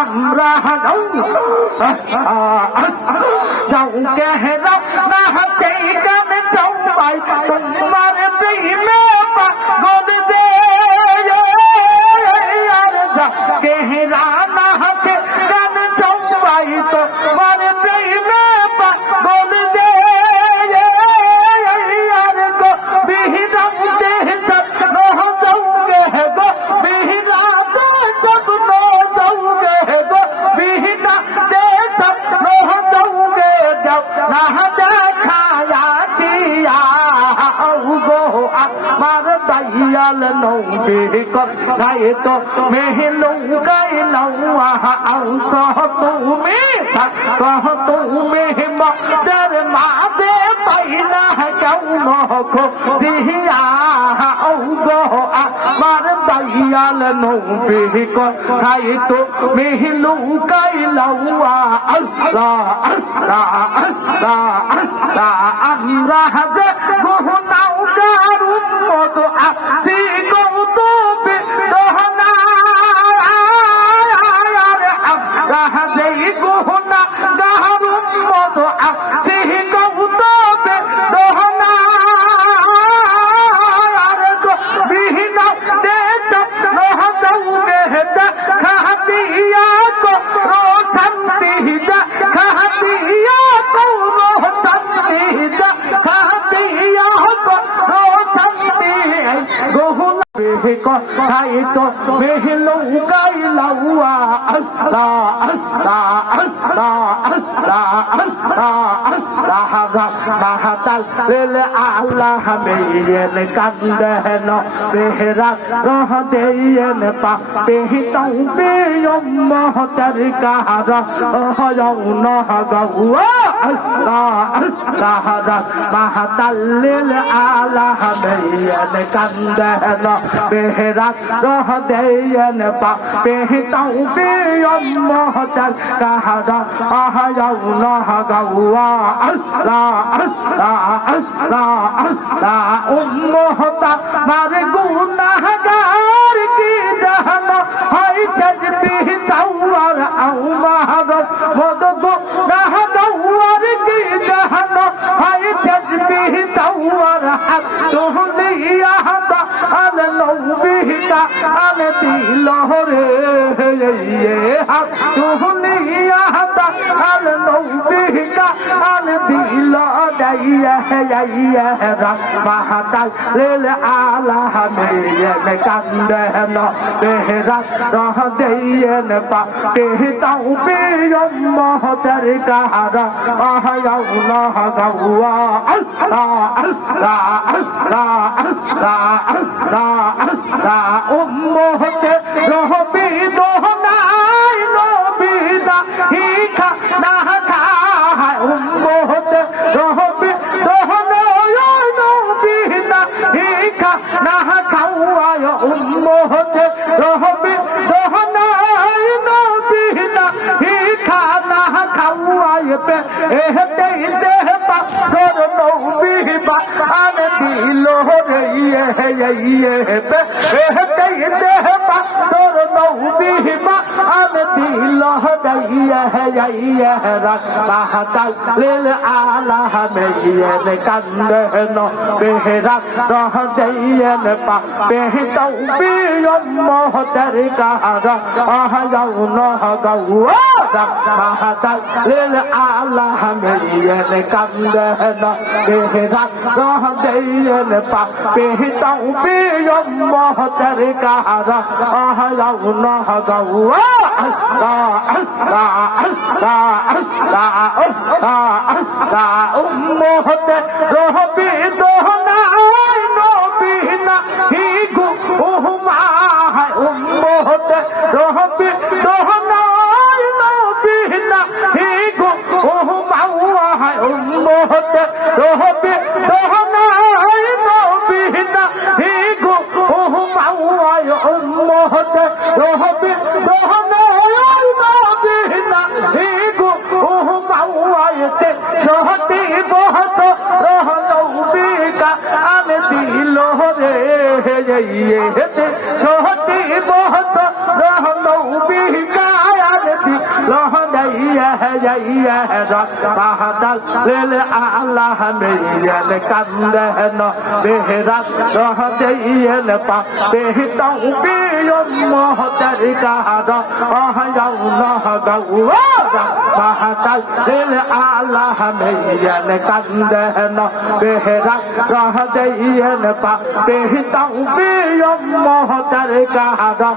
আমরা মধু আসি কৌতুবে দহনা গাহাদেই গুহনা গাহারু মধু আসি কৌতুবে দহনা বিহীনা দেতা নহদৌ বেহতা খাতিয়া কো রোশান্তি যা খাতিয়া কো রোশান্তি যা খাতিয়া কো রোশান্তি গহুনা বেহকো খাইতো বেহলু গাইলাওয়া আল্লাহ আল্লাহ আল্লাহ আল্লাহ আল্লাহ আল্লাহ মাহাতাল লেল আল্লাহ মেয়েন কান্দেন বেহরা রহ দেয়েন পা বেহিতাও বেয়ম মহতার কাহারা হয়ৌ নহ গৌয়া আল্লাহ আল্লাহ মাহাতাল লেল আল্লাহ মেয়েন কান্দেন বেহরা রহ দেয়েন পা বেহিতাও বেয়ম মহতার কাহারা হয়ৌ নহ গৌয়া আল্লাহ আল্লাহ আল্লাহ আল্লাহ উম্মহতা মারে গুনাহগার কি জাহান হয় তজবি তাওয়ার আও মাহর মদ গুনাহগার কি জাহান হয় তজবি তাওয়ার হাত তুহলিয়া হাতা আল নৌবিতা আল দিলহরে ये हाथ तुहलिया हाथ आल नौबिका आल दिला दइया है महाताल लेल आला मेयन कंदन बेहरा रह देयन पा बेहताऊ बेयम महतर कहारा आहयौ नह गौआ अल्लाह अल्लाह अल्लाह अल्लाह अल्लाह अल्लाह उम्मते रह बेदोहनाय नबीदा हिखा ना खा उम्मते रह बेदोहनाय नबीदा हिखा ना खावाय उम्मते रह बेदोहनाय नबीदा हिखा ना खावाय पे एहते देह पा कर नबी बा आने दिलो रे ये पे एहते देह पा कर नबी बा आने दिलो दइया है महाताल लेल आला मेयन कंदन बेहरा रह देयन पा बेहताऊ बेयम महतर कहारा आहयौ नह गौआ महाताल लेल आला मेयन कंदन बेहरा रह देयन पा बेहताऊ बेयम महतर कहारा आहयौ नह गौआ अल्लाह अल्लाह अल्लाह अल्लाह अल्लाह अल्लाह उम्मते रहबी दोहनाय नबीना ही गु उहमा है उम्मते रहबी दोहनाय नबीना ही गु उहमा है उम्मते रहबी दोहनाय नबीना ही गु उहमा है उम्मते रहबी सहती बहुत रहनौ बिका आने दिलो रे ये सहती बहुत रहनौ बिका आने दिलो दइया है महाताल लेल आला मेयन कंदन बेहरा रह देयन पा बेहताऊ बेयम महतर कहारा आहयौ नह गौआ महाताल लेल आला मेयन कंदन बेहरा रह देयन पा बेहताऊ बेयम महतर कहारा